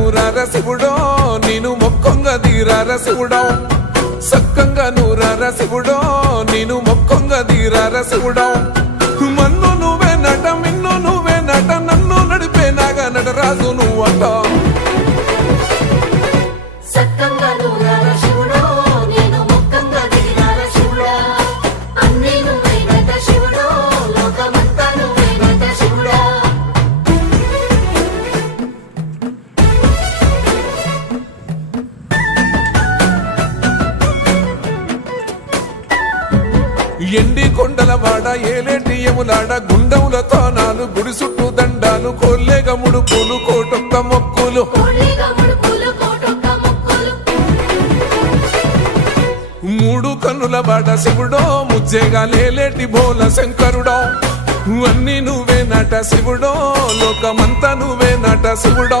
నూరార శివుడో నేను మొక్కొంగ దీరార సక్కంగా నూరార శివుడో నేను మొక్కొంగ దీరార ఎండి కొండల వాడ ఏలేటి గుండముల తానాలు గుడి చుట్టూ దండాలు కోల్లేగ ముడుపులు కోటొక్క మొక్కులు. మూడు కన్నుల బాట శివుడో ముజ్జేగా లేలేటి బోల శంకరుడో. అన్ని నువ్వే నట శివుడో లోకమంతా నువ్వే నట శివుడో.